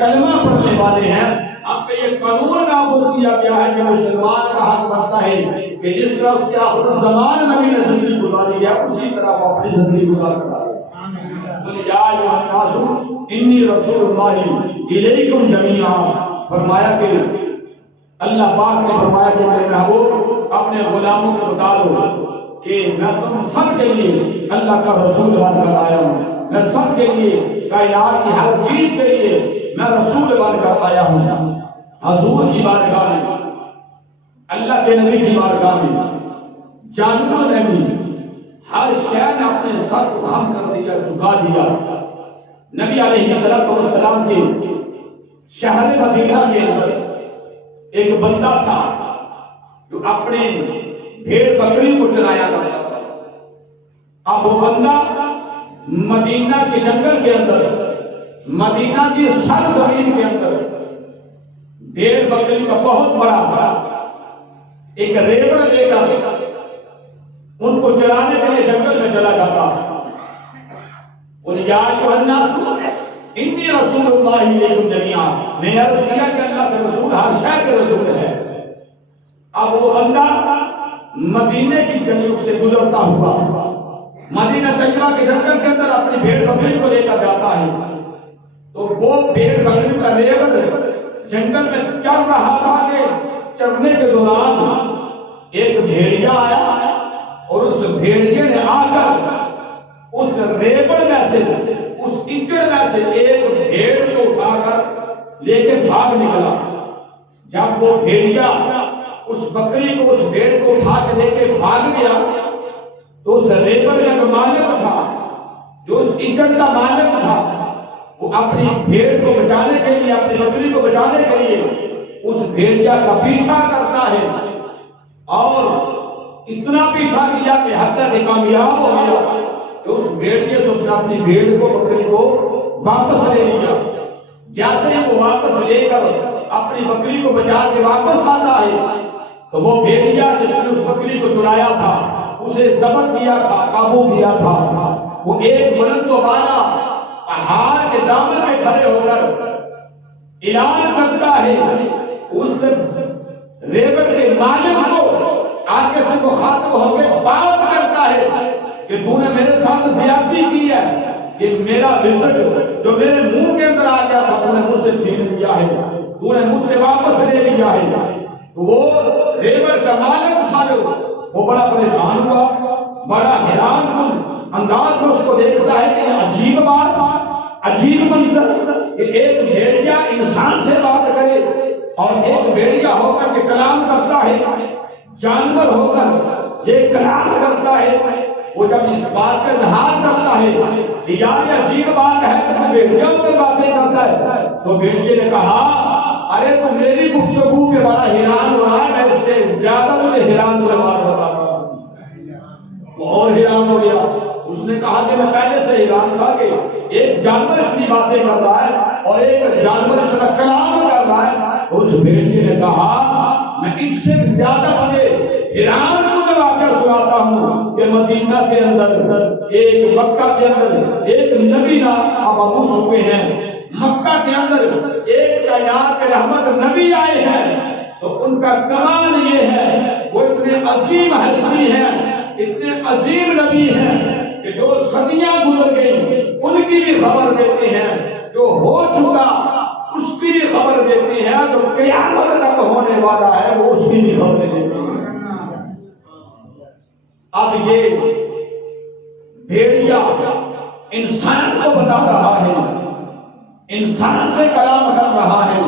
کلمہ پڑھنے والے ہیں، اب پہ یہ قانون نافذ کیا گیا ہے کہ مسلمان کا حق بنتا ہے کہ جس طرح اس کے آخر الزمان نبی نے زندگی گزاری ہے اسی طرح وہ اپنی زندگی گزار کر آئے۔ یا ایھا الناس انی رسول اللہ الیکم جمیعا، فرمایا کہ اللہ پاک نے فرمایا کہ میرے محبوب اپنے غلاموں کو بتا دو کہ میں تم سب کے لیے اللہ کا رسول بن کر آیا ہوں، میں سب کے لیے کائنات کی ہر چیز کے لیے میں رسول بن کر آیا ہوں۔ حضور کی بارگاہ میں، اللہ کے نبی کی بارگاہ میں جانوروں نے بھی ہر شے نے اپنے سر کو خم کر دیا، جھکا دیا۔ نبی علیہ السلام کے شہر مدینہ کے اندر ایک بندہ تھا جو اپنے بھیڑ بکری کو چلایا کرتا تھا۔ اب وہ بندہ مدینہ کے جنگل کے اندر، مدینہ کی سرزمین کے اندر بھیڑ بکری کا بہت بڑا ایک ریوڑ لے کر ان کو چلانے کے لیے جنگل میں چلا جاتا ہے۔ یا ایھا الناس انی رسول اللہ الیکم جمیعا، میں نے عرض کیا کہ اللہ کے رسول ہر شے کے رسول ہے۔ اب وہ بندہ مدینے کی گلیوں سے گزرتا ہوا مدینہ طیبہ کے جنگل کے اندر اپنی بھیڑ بکری کو لے کر جاتا ہے، تو وہ بھیڑ بکری کا ریوڑ جنگل میں چل رہا تھا کہ چلنے کے دوران ایک بھیڑیا آیا اور اس بھیڑیے نے آ کر اس ریوڑ میں سے، اس کیچڑ میں سے ایک بھیڑ کو اٹھا کر لے کے بھاگ نکلا۔ جب وہ بھیڑیا اس بکری کو، اس بھیڑ کو اٹھا کے لے کے بھاگ گیا تو اس ریوڑ کا جو مالک تھا، جو اس کیچڑ کا مالک تھا، وہ اپنی بھیڑ کو بچانے کے لیے، اپنی بکری کو بچانے کے لیے اس بھیڑیا کا پیچھا کرتا ہے اور اتنا پیچھا کیا کہ حتیٰ کہ کامیاب ہو گیا کہ اس بھیڑیے سے اس نے اپنی بھیڑ کو، بکری کو واپس لے لیا۔ جیسے ہی وہ واپس لے کر اپنی بکری کو بچا کے واپس آتا ہے تو وہ بھیڑیا جس نے اس بکری کو چرایا تھا، اسے ضبط کیا تھا، قابو کیا تھا، وہ ایک بلند و بالا پہاڑ کے دامن میں کھڑے ہو کر اعلان کرتا ہے، اس ریوڑ کے مالک کو آگے سے مخاطب ہو کے بات کرتا ہے کہ تو نے میرے ساتھ زیادتی کی ہے، کہ میرا رزق جو میرے منہ کے اندر آ گیا تھا تو نے مجھ سے چھین لیا ہے، تو نے مجھ سے واپس لے لیا ہے۔ وہ ریوڑ کا مالک تھا جو وہ بڑا پریشان ہوا، بڑا حیران کن انداز میں اس کو دیکھتا ہے کہ یہ عجیب بات، عجیب منظر کہ ایک بھیڑیا انسان سے بات کرے اور ایک بھیڑیا ہو کر کے کلام کرتا ہے، جانور ہو کر یہ کلام کرتا ہے۔ وہ جب اس بات کا اظہار کرتا ہے کہ یار یہ عجیب بات ہے کہ تو بھیڑیا ہو کر باتیں کرتا ہے، تو بھیڑیے نے کہا ارے تو میری گفتگو پہ بڑا حیران ہو رہا ہے، میں اس سے زیادہ تجھے حیران ہونے والا بتاتا ہوں۔ وہ اور حیران ہو گیا، اس نے کہا کہ میں پہلے سے حیران تھا کہ ایک جانور اتنی باتیں کر رہا ہے اور ایک جانور اتنا کلام کر رہا ہے۔ اس بھیڑیے نے کہا میں اس سے زیادہ مجھے حیران کن واقعہ سناتا ہوں کہ مدینہ کے اندر ایک، مکہ کے اندر ایک نبی مبعوث ہوئے ہیں، مکہ کے اندر ایک کائنات کے رحمت نبی آئے ہیں، تو ان کا کمال یہ ہے وہ اتنے عظیم ہستی ہیں، اتنے عظیم نبی ہیں کہ جو صدیاں گزر گئی ان کی بھی خبر دیتے ہیں، جو ہو چکا اس کی بھی خبر دیتے ہیں، جو قیامت تک ہونے والا ہے وہ اس کی بھی خبر دیتے ہیں۔ اب یہ بھیڑیا انسان کو بتا رہا ہے، انسان سے کلام کر رہا ہے۔